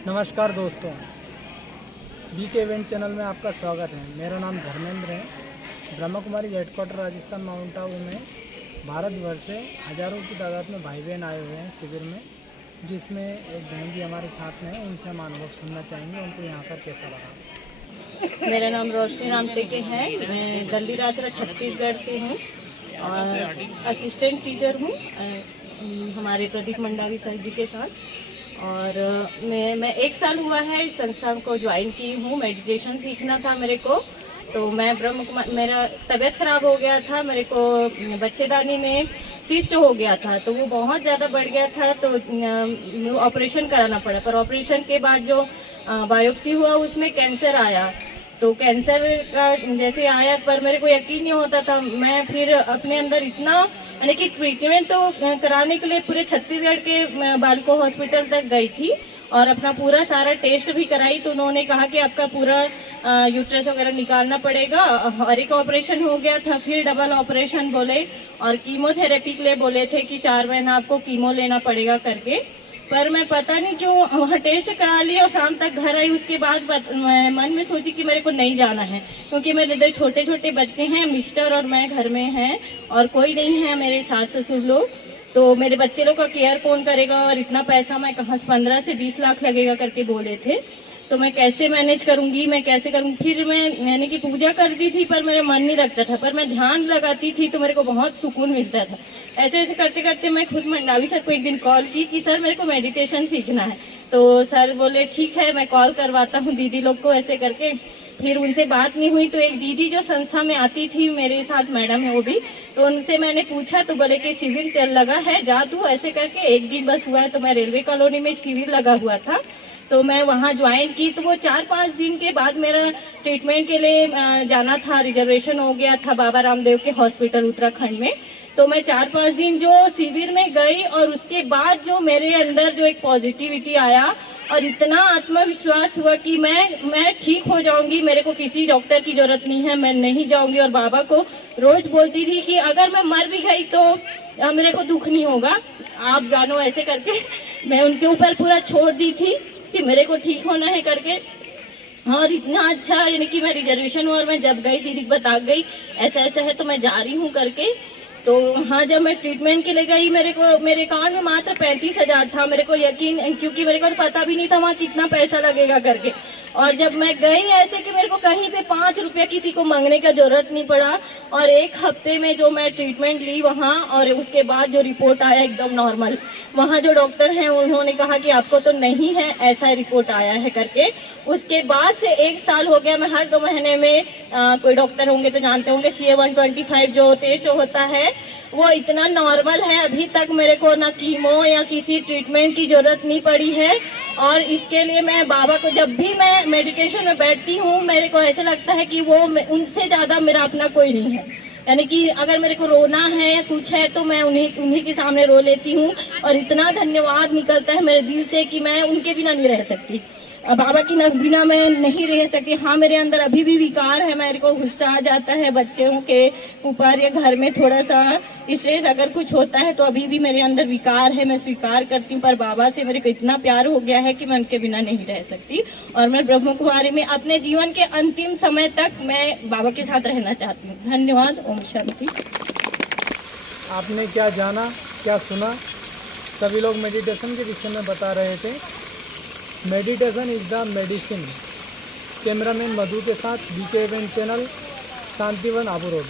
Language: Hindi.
नमस्कार दोस्तों, बीके इवेंट चैनल में आपका स्वागत है। मेरा नाम धर्मेंद्र है। ब्रह्मा कुमारी हेडक्वार्टर राजस्थान माउंट आबू में भारतवर्ष से हज़ारों की तादाद में भाई बहन आए हुए हैं शिविर में, जिसमें एक बहन जी हमारे साथ में है। उनसे हम अनुभव सुनना चाहेंगे, उनको यहाँ पर कैसा लगा। मेरा नाम रोशनी राम टेके है। मैं दल्ली राजरा छत्तीसगढ़ से हूँ और असिस्टेंट टीचर हूँ हमारे प्रदीप मंडावी सर जी के साथ। और मैं 1 साल हुआ है इस संस्था को ज्वाइन की हूँ। मेडिटेशन सीखना था मेरे को, तो मैं ब्रह्म कुमारी, मेरा तबीयत खराब हो गया था, मेरे को बच्चेदानी में सिस्ट हो गया था, तो वो बहुत ज़्यादा बढ़ गया था, तो ऑपरेशन कराना पड़ा। पर ऑपरेशन के बाद जो बायोप्सी हुआ उसमें कैंसर आया। तो कैंसर का जैसे आया, पर मेरे को यकीन नहीं होता था। मैं फिर अपने अंदर इतना, यानी कि ट्रीटमेंट तो कराने के लिए पूरे छत्तीसगढ़ के बालको हॉस्पिटल तक गई थी और अपना पूरा सारा टेस्ट भी कराई। तो उन्होंने कहा कि आपका पूरा यूट्रस वगैरह निकालना पड़ेगा। और एक ऑपरेशन हो गया था, फिर डबल ऑपरेशन बोले और कीमोथेरेपी के लिए बोले थे कि 4 महीना आपको कीमो लेना पड़ेगा करके। पर मैं पता नहीं क्यों वहाँ टेस्ट करा ली और शाम तक घर आई। उसके बाद मन में सोची कि मेरे को नहीं जाना है, क्योंकि मेरे 2 छोटे छोटे बच्चे हैं, मिस्टर और मैं घर में हैं और कोई नहीं है मेरे सास ससुर लोग। तो मेरे बच्चे लोग का केयर कौन करेगा और इतना पैसा मैं कहाँ, 15 से 20 लाख लगेगा करके बोले थे। तो मैं कैसे मैनेज करूंगी, मैं कैसे करूंगी। फिर मैंने की पूजा करती थी पर मेरा मन नहीं लगता था, पर मैं ध्यान लगाती थी तो मेरे को बहुत सुकून मिलता था। ऐसे ऐसे करते करते मैं खुद मंडावी सर को एक दिन कॉल की कि सर मेरे को मेडिटेशन सीखना है। तो सर बोले ठीक है, मैं कॉल करवाता हूँ दीदी लोग को, ऐसे करके। फिर उनसे बात नहीं हुई तो एक दीदी जो संस्था में आती थी मेरे साथ, मैडम है वो भी, तो उनसे मैंने पूछा तो बोले कि शिविर चल लगा है, जा तू, ऐसे करके। 1 दिन बस हुआ है। तो मैं रेलवे कॉलोनी में शिविर लगा हुआ था, तो मैं वहाँ ज्वाइन की। तो वो 4-5 दिन के बाद मेरा ट्रीटमेंट के लिए जाना था, रिजर्वेशन हो गया था बाबा रामदेव के हॉस्पिटल उत्तराखंड में। तो मैं 4-5 दिन जो शिविर में गई और उसके बाद जो मेरे अंदर जो एक पॉजिटिविटी आया और इतना आत्मविश्वास हुआ कि मैं ठीक हो जाऊंगी, मेरे को किसी डॉक्टर की जरूरत नहीं है, मैं नहीं जाऊंगी। और बाबा को रोज बोलती थी कि अगर मैं मर भी गई तो मेरे को दुख नहीं होगा, आप जानो, ऐसे करके मैं उनके ऊपर पूरा छोड़ दी थी कि मेरे को ठीक होना है करके। और इतना अच्छा, यानी कि मैं रिजर्वेशन हुआ और मैं जब गई दीदी बता गई ऐसा ऐसा है तो मैं जा रही हूँ करके। तो हाँ, जब मैं ट्रीटमेंट के लिए गई, मेरे अकाउंट में मात्र 35,000 था। मेरे को यकीन, क्योंकि मेरे को तो पता भी नहीं था वहाँ कितना पैसा लगेगा करके। और जब मैं गई ऐसे कि मेरे को कहीं पे 5 रुपया किसी को मांगने का जरूरत नहीं पड़ा। और 1 हफ्ते में जो मैं ट्रीटमेंट ली वहाँ, और उसके बाद जो रिपोर्ट आया एकदम नॉर्मल। वहाँ जो डॉक्टर हैं उन्होंने कहा कि आपको तो नहीं है, ऐसा रिपोर्ट आया है करके। उसके बाद से 1 साल हो गया, मैं हर 2 महीने में कोई डॉक्टर होंगे तो जानते होंगे, CA-125 जो टेस्ट होता है वो इतना नॉर्मल है। अभी तक मेरे को ना कीमो या किसी ट्रीटमेंट की जरूरत नहीं पड़ी है। और इसके लिए मैं बाबा को, जब भी मैं मेडिटेशन में बैठती हूँ, मेरे को ऐसे लगता है कि वो उनसे ज़्यादा मेरा अपना कोई नहीं है। यानी कि अगर मेरे को रोना है या कुछ है तो मैं उन्हीं के सामने रो लेती हूँ। और इतना धन्यवाद निकलता है मेरे दिल से कि मैं उनके बिना नहीं रह सकती, बाबा की बिना मैं नहीं रह सकती। हाँ, मेरे अंदर अभी भी विकार है, मेरे को गुस्सा आ जाता है बच्चों के ऊपर या घर में थोड़ा सा स्ट्रेस अगर कुछ होता है तो अभी भी मेरे अंदर विकार है, मैं स्वीकार करती हूँ। पर बाबा से मेरे को इतना प्यार हो गया है कि मैं उनके बिना नहीं रह सकती। और मैं ब्रह्म कुमारी में अपने जीवन के अंतिम समय तक मैं बाबा के साथ रहना चाहती हूँ। धन्यवाद। ओम शांति। आपने क्या जाना, क्या सुना? सभी लोग मेडिटेशन के विषय में बता रहे थे। Meditation is the medicine. Cameraman Madhu के साथ BK event channel, Shantivan, Abu road.